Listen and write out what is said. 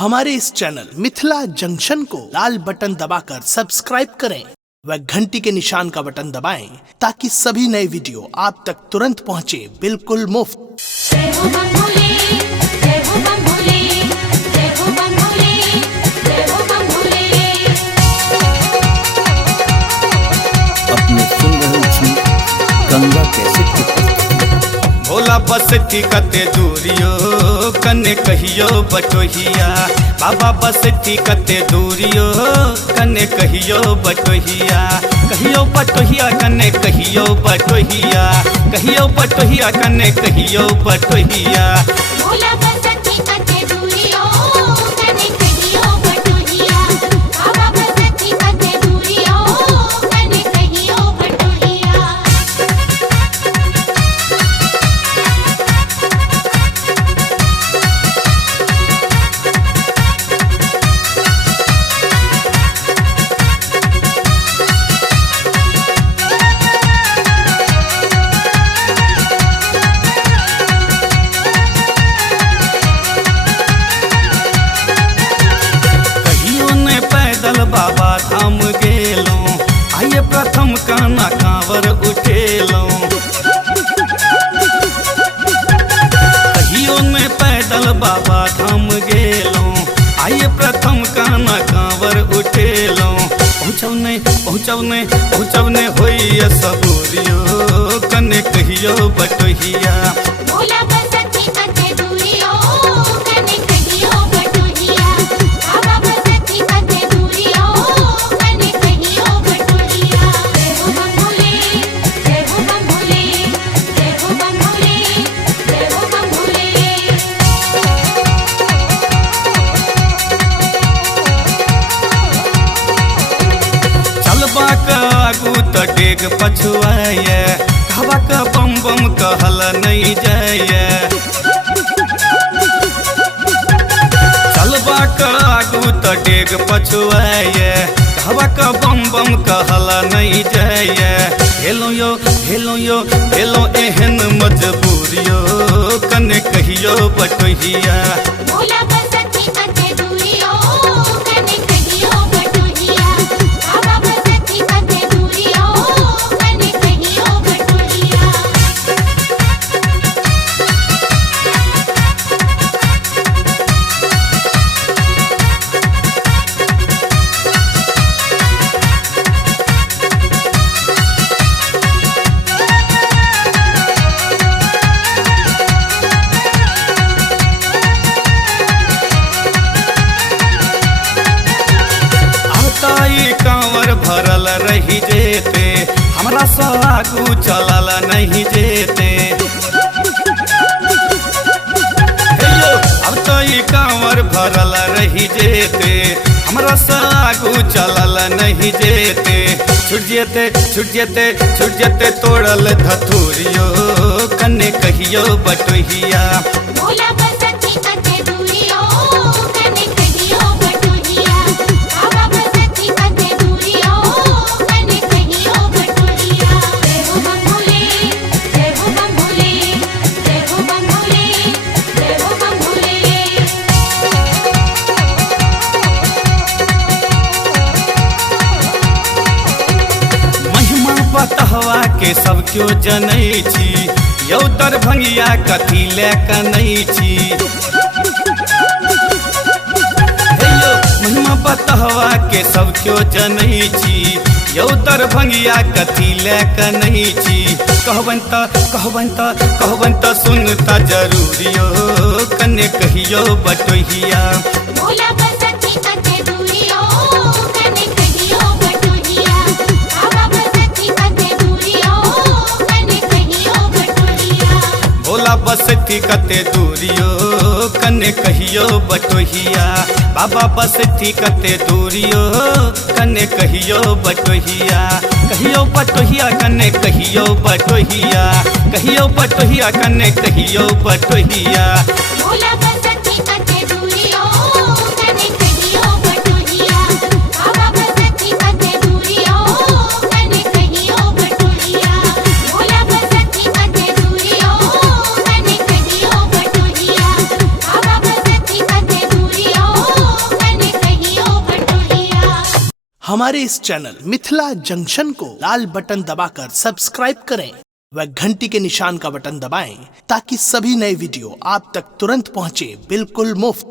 हमारे इस channel Mithila junction को लाल button दबाकर सब्सक्राइब करें व घंटी के निशान का बटन दबाएं ताकि सभी नए वीडियो आप तक तुरंत पहुंचे बिल्कुल मुफ्त। अपने सुन रहे छी गंगा कैसे भोला बसती कते दूरियो कने कहियो बटोहिया, बाबा बसती कते दूरियो कने कहियो बटोहिया, कहियो बटोहिया कने कहियो बटोहिया, कहियो बटोहिया कने कहियो बटोहिया। भोला बसती कते दूरियो कने कहियो बटोहिया, बाबा बसती कते दूरियो कने कहियो बटोहिया। बाबा धाम गेलो आइए प्रथम काना कांवर उठेलो, कहियो ने पैदल बाबा धाम गेलो आइए प्रथम काना कांवर उठेलो। पहुँचौने होइए सबूरियो कने कहियो बटोहिया। भोला बसती कते दूरियो कने कहियो बटोहिया, बाबा बसती कते दूरियो कने कहियो बटोहिया। जय हो बम भोले, जय हो बम भोले, जय हो बम भोले, जय हो बम भोले। चलबा का आगू तो डेग पछुआए, कहबा का बम बम कहल नहीं जाए। चलबा का आगू तो डेग पछुआए, कहबा का बम बम कहल नहीं जाए। हेलो एहन मजबूरियो कने कहियो बटोहिया। भोला बसती कते दूरियो कने कहियो बटोहिया, बाबा बसती कते दूरियो कने कहियो बटोहिया। कांवर भरल रही जेते, हमरा सा आगू चलल नहीं जेते। अब तो ई कांवर भरल रही जेते, हमरा सा आगू चलल नहीं जेते। छुट जेते तोड़ल धतूरियो कने कहियो बटोहिया। भोला बसती कते दूरियो कने कहियो बटोहिया, बाबा बसती कते दूरियो कने कहियो बटोहिया। जय हो बम भोले, जय हो बम भोले, जय हो बम भोले, जय हो बम भोले। महिमा बतहवा के सब क्यों जनै छी, यौ दरभंगिया कथी ले कनै छी। महिमा बतहवा के सब क्यों जनै छी, यौ दरभंगिया कथी ले कनै छी। कहबन त सुनता जरूरियो कने कहियो बटोहिया। भोला बसती कते दूरियो कने कहियो बटोहिया, बाबा बसती कते दूरियो कने कहियो बटोहिया। भोला बसती कते दूरियो कने कहियो बटोहिया, बाबा बसती कते दूरियो कने कहियो बटोहिया। कहियो बटोहिया कने कहियो बटोहिया, कहियो बटोहिया कने कहियो बटोहिया। भोला बसती कते दूरियो कने कहियो बटोहिया, बाबा बसती कते दूरियो कने कहियो बटोहिया। भोला बसती कते दूरियो कने कहियो बटोहिया, बाबा बसती कते दूरियो हमारे इस चैनल मिथिला जंक्शन को लाल बटन दबाकर सब्सक्राइब करें व घंटी के निशान का बटन दबाएं ताकि सभी नए वीडियो आप तक तुरंत पहुंचे बिल्कुल मुफ्त।